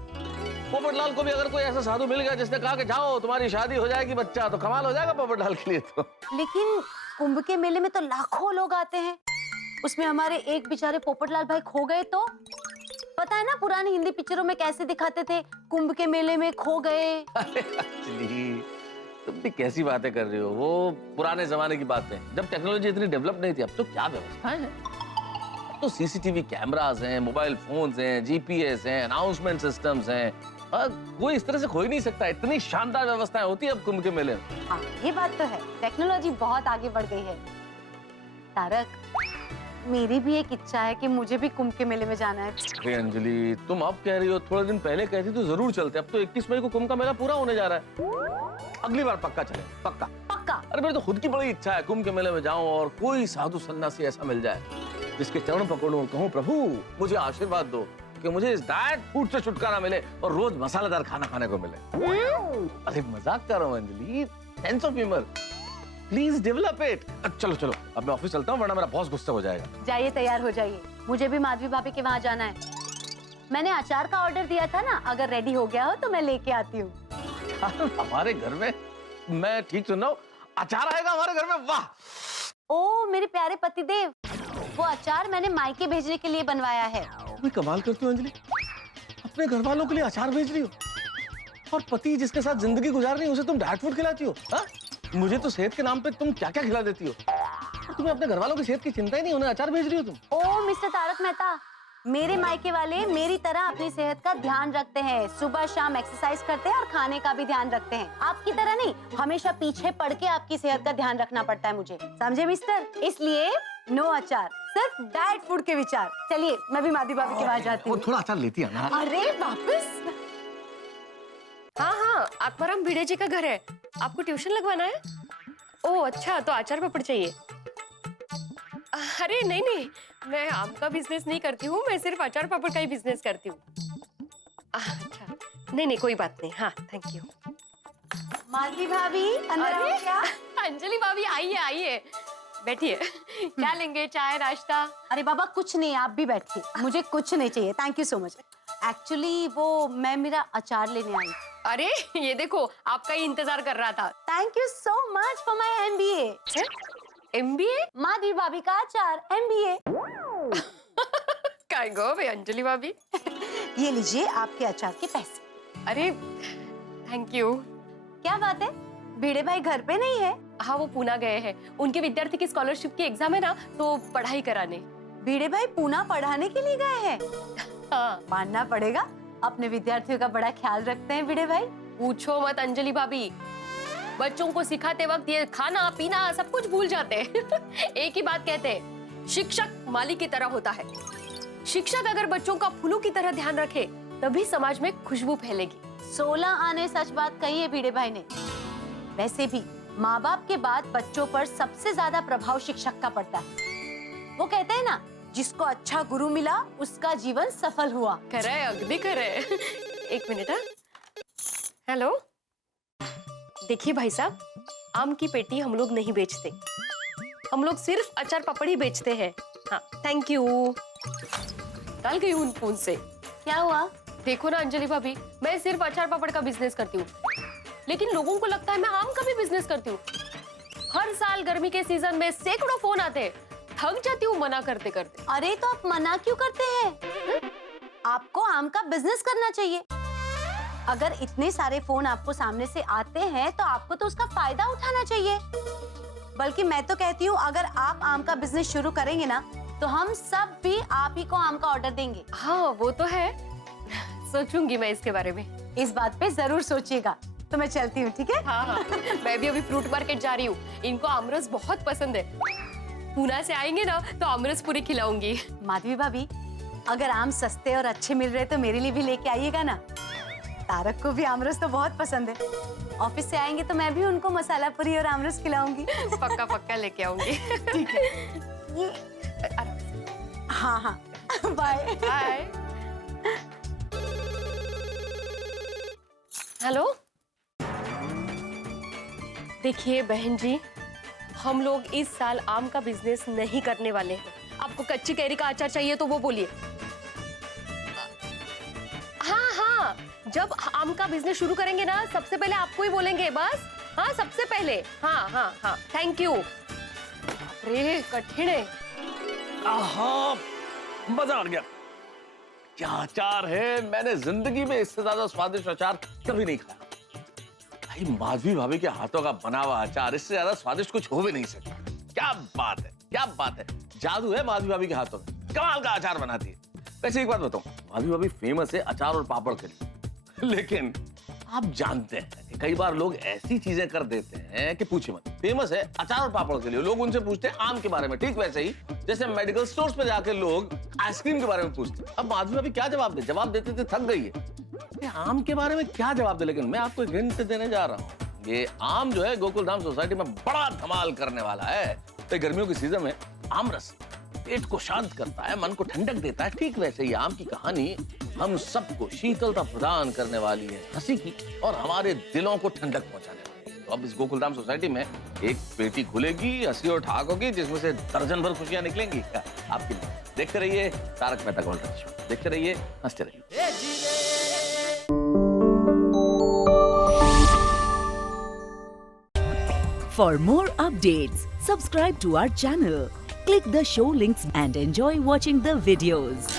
पोपटलाल को भी अगर कोई ऐसा साधु मिल गया जिसने कहा कि जाओ तुम्हारी शादी हो जाएगी बच्चा, तो कमाल हो जाएगा पोपटलाल के लिए तो। लेकिन कुंभ के मेले में तो लाखों लोग आते हैं, उसमें हमारे एक बेचारे पोपटलाल भाई खो गए तो? पता है ना पुरानी हिंदी पिक्चरों में कैसे दिखाते थे, कुंभ के मेले में खो गए। तुम भी कैसी बातें कर रही हो, वो पुराने जमाने की बातें, जब टेक्नोलॉजी इतनी डेवलप नहीं थी। अब तो क्या व्यवस्थाएं हैं, अब तो सीसीटीवी कैमरास हैं, मोबाइल फोन्स हैं, जीपीएस हैं, अनाउंसमेंट सिस्टम्स हैं, कोई इस तरह से खो ही नहीं सकता। इतनी शानदार व्यवस्थाएं होती है अब कुंभ के मेले में। हाँ, ये बात तो है, टेक्नोलॉजी बहुत आगे बढ़ गई है। तारक, मेरी भी एक इच्छा है कि मुझे भी कुंभ के मेले में जाना है। अरे अंजलि, तुम अब कह रही हो, थोड़े दिन पहले कहती तो जरूर चलते। अब तो 21 मई को कुंभ का मेला पूरा होने जा रहा है। अगली बार पक्का चले, पक्का। अरे मेरी तो खुद की बड़ी इच्छा है कुंभ के मेले में जाऊं और कोई साधु सन्यासी ऐसा मिल जाए जिसके चरण पकड़ूं और कहूं, प्रभु मुझे आशीर्वाद दो कि मुझे इस डाइट फूड से छुटकारा मिले और रोज मसालेदार खाना खाने को मिले। अरे मजाक कर रहा हूँ Anjali, sense of humour, please develop it. चलो चलो, अब मैं ऑफिस चलता हूँ, वरना मेरा बॉस गुस्सा हो जाएगा। जाइए, तैयार हो जाइए, मुझे भी माधवी भाभी के वहाँ जाना है। मैंने अचार का ऑर्डर दिया था ना, अगर रेडी हो गया हो तो मैं लेके आती हूँ। हमारे घर में, मैं ठीक सुन रहा हूँ, अचार आएगा हमारे घर में? वाह! ओ मेरे प्यारे पतिदेव, वो अचार मैंने मायके भेजने के लिए बनवाया है। तुम कमाल करती हो अंजलि, अपने घर वालों के लिए अचार भेज रही हो, और पति जिसके साथ जिंदगी गुजार रही है उसे तुम डाइट फूड खिलाती हो। हा? मुझे तो सेहत के नाम पे तुम क्या क्या खिला देती हो, तुम्हें अपने घर वालों की सेहत की चिंता ही नहीं, उन्हें अचार भेज रही हो तुम। ओ मिस्टर तारक मेहता, मेरे मायके वाले मेरी तरह अपनी सेहत का ध्यान रखते हैं, सुबह शाम एक्सरसाइज करते हैं और खाने का भी ध्यान रखते हैं। आपकी तरह नहीं, हमेशा पीछे पड़ के आपकी सेहत का ध्यान रखना पड़ता है मुझे, समझे मिस्टर? इसलिए नो अचार, सिर्फ डाइट फूड के विचार। चलिए, मैं भी माधवी भाभी के पास जाती हूँ। थोड़ा अचार लेती है ना। अरे वापस? हाँ, आत्माराम भिड़े जी का घर है, आपको ट्यूशन लगवाना है? ओह अच्छा, तो अचार पापड़ चाहिए। अरे नहीं, मैं आम का बिजनेस नहीं करती हूँ, मैं सिर्फ अचार पापड़ का ही बिजनेस करती हूँ। अच्छा, नहीं कोई बात नहीं। हाँ, थैंक यू। माधवी भाभी, अंदर आओ क्या? अंजलि भाभी आइए, बैठिए। क्या लेंगे, चाय नाश्ता? अरे बाबा कुछ नहीं, आप भी बैठिए, मुझे कुछ नहीं चाहिए, thank you so much. Actually वो मैं मेरा अचार लेने आई। अरे ये देखो, आपका ही इंतजार कर रहा था। Thank you so much for my MBA। MBA? Madhavi भाभी का अचार, MBA। काय गो भाई अंजलि भाभी। ये लीजिए आपके अचार के पैसे। अरे थैंक यू। क्या बात है, भिड़े भाई घर पे नहीं है? हाँ, वो पूना गए हैं, उनके विद्यार्थी की स्कॉलरशिप की एग्जाम है ना, तो पढ़ाई कराने। भिड़े भाई पूना पढ़ाने के लिए गए हैं? हाँ। मानना पड़ेगा, अपने विद्यार्थियों का बड़ा ख्याल रखते हैं भिड़े भाई। पूछो मत अंजलि भाभी, बच्चों को सिखाते वक्त ये खाना पीना सब कुछ भूल जाते हैं। एक ही बात कहते हैं, शिक्षक माली की तरह होता है। शिक्षक अगर बच्चों का फूलों की तरह ध्यान रखे तभी समाज में खुशबू फैलेगी। 16 आने सच बात कही है भिड़े भाई ने। वैसे भी माँ बाप के बाद बच्चों पर सबसे ज्यादा प्रभाव शिक्षक का पड़ता है। वो कहते हैं ना, जिसको अच्छा गुरु मिला उसका जीवन सफल हुआ। खरंय, अगदी खरंय। एक मिनट। हेलो, देखिए भाई साहब, आम की पेटी हम लोग नहीं बेचते, हम लोग सिर्फ अचार पापड़ ही बेचते हैं। हाँ, थैंक यू। डाल गई हूँ फोन से। क्या हुआ? देखो ना अंजलि भाभी, मैं सिर्फ अचार पापड़ का बिजनेस करती हूँ, लेकिन लोगों को लगता है मैं आम का भी बिजनेस करती हूँ। हर साल गर्मी के सीजन में सैकड़ों फोन आते हैं, थक जाती हूँ मना करते करते। अरे तो आप मना क्यों करते हैं? आपको आम का बिजनेस करना चाहिए। अगर इतने सारे फोन आपको सामने से आते हैं तो आपको तो उसका फायदा उठाना चाहिए। बल्कि मैं तो कहती हूँ, अगर आप आम का बिजनेस शुरू करेंगे ना, तो हम सब भी आप ही को आम का ऑर्डर देंगे। हाँ वो तो है, सोचूंगी मैं इसके बारे में। इस बात पे जरूर सोचिएगा। तो मैं चलती हूँ, ठीक है? हाँ हाँ, मैं भी अभी फ्रूट मार्केट जा रही हूँ, इनको आमरस बहुत पसंद है। पूना से आएंगे ना तो आमरस पूरी खिलाऊंगी। माधवी भाभी, अगर आम सस्ते और अच्छे मिल रहे तो मेरे लिए भी लेके आइएगा ना। तारक को भी आमरस तो बहुत पसंद है। ऑफिस से आएंगे तो मैं भी उनको मसाला पूरी और आमरस खिलाऊंगी। पक्का पक्का लेके आऊंगी। ठीक है। हाँ हाँ, बाय बाय। हेलो, देखिए बहन जी, हम लोग इस साल आम का बिजनेस नहीं करने वाले हैं। आपको कच्ची कैरी का अचार चाहिए तो वो बोलिए। हाँ हाँ, जब आम का बिजनेस शुरू करेंगे ना, सबसे पहले आपको ही बोलेंगे बस। हाँ सबसे पहले। हाँ हाँ हाँ, थैंक यू। अरे कठिन है। आहा, मजा आ गया। क्या अचार है, मैंने जिंदगी में इससे ज्यादा स्वादिष्ट अचार कभी नहीं खाया। भाई माधवी भाभी के हाथों का बना हुआ अचार इससे ज्यादा स्वादिष्ट कुछ हो भी नहीं सकता। क्या बात है, क्या बात है, जादू है माधवी भाभी के हाथों में, कमाल का अचार बनाती है। वैसे एक बात बताऊं, माधवी भाभी फेमस है अचार और पापड़ के लिए, लेकिन आप जानते हैं कि कई बार लोग ऐसी चीजें कर देते हैं कि पूछे मत। फेमस है अचार और पापड़ के लिए, लोग उनसे पूछते हैं आम के बारे में, ठीक वैसे ही जैसे मेडिकल स्टोर्स पे जाकर लोग आइसक्रीम के बारे में पूछते हैं। अब माधवी भाभी क्या जवाब दे, जवाब देते थे थक गई है। आम के बारे में क्या जवाब दे, लेकिन मैं आपको एक हिंट देने जा रहा हूँ। ये आम जो है गोकुलधाम सोसाइटी में बड़ा धमाल करने वाला है। तो गर्मियों के सीजन में आम रस पेट को शांत करता है, मन को ठंडक देता है, ठीक वैसे ही आम की कहानी हम सबको शीतलता प्रदान करने वाली है, हंसी की, और हमारे दिलों को ठंडक पहुंचाने वाली है। तो अब इस गोकुलधाम सोसाइटी में एक पेटी खुलेगी हंसी और ठहाकों की, जिसमें से दर्जन भर खुशियां निकलेंगी आपके लिए। देखते रहिए तारक मेहता का उल्टा चश्मा, देखते रहिए, हंसते रहिए। For more updates, subscribe to our channel, click the show links and enjoy watching the videos.